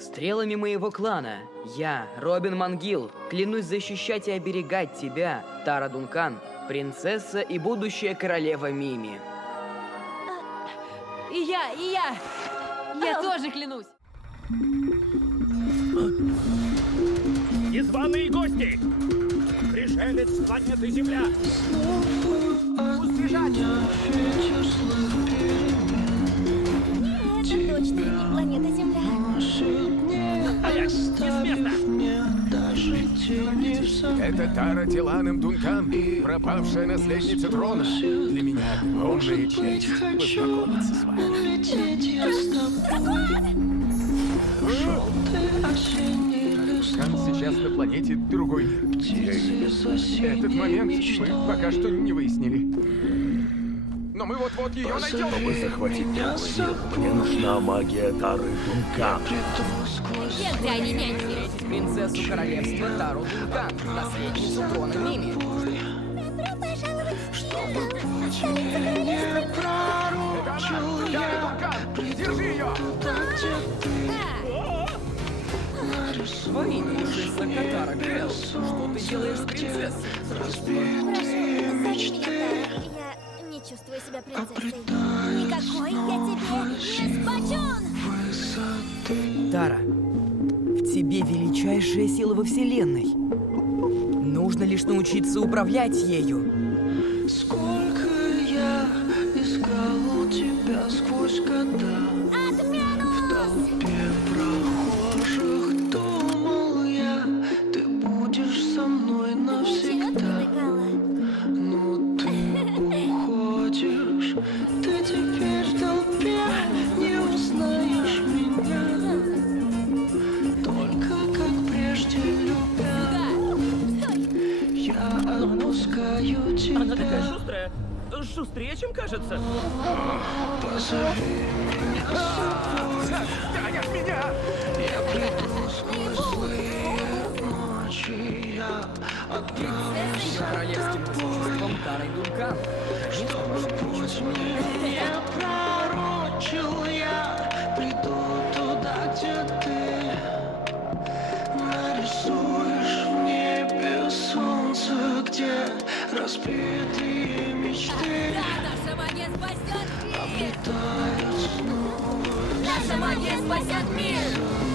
Стрелами моего клана, я, Робин Мангил, клянусь защищать и оберегать тебя, Тара Дункан, принцесса и будущая королева Мими. И я! Я тоже клянусь! Незваные гости! Пришелец с планеты Земля! Пусть бежать! Это точно не планета Земля. Стоять! Не с места! Это Тара Тиланем Дункан, пропавшая наследница трона. Для меня огромная честь познакомиться с вами. Дункан сейчас на планете другой мир. Этот момент мы пока что не выяснили. Но мы вот-вот ее найдем. Чтобы захватить другой мир, мне нужна магия Тары Дункан. Где они, няньки? Встретить принцессу королевства Тару Дункан, наследницу трона Мими. Добро пожаловать в Это она! Тара Дункан! Держи ее! Во имя Южиса Катара Грелл, что ты делаешь с принцессой? Я не чувствую себя принцессой. Никакой я тебе не спачун! Тара, в тебе величайшая сила во Вселенной. Нужно лишь научиться управлять ею. Сколько я искал тебя сквозь года. В толпе прохожих думал я, ты будешь со мной навсегда. Но ты уходишь, ты теперь в толпе не узнаешь меня. Только как прежде любя, я отпускаю тебя. Она такая шустрая. Шустрее, чем кажется. Позови меня с собой. Отстань от меня! Я приду сквозь злые ночи. Я отправлюсь С королевским высочеством Тарой Дункан. путь мне не пророчил. Я приду туда, где ты нарисуешь в небе солнце, где разбитые мечты Наша магия спасет мир! летают снова. Наша магия спасет мир!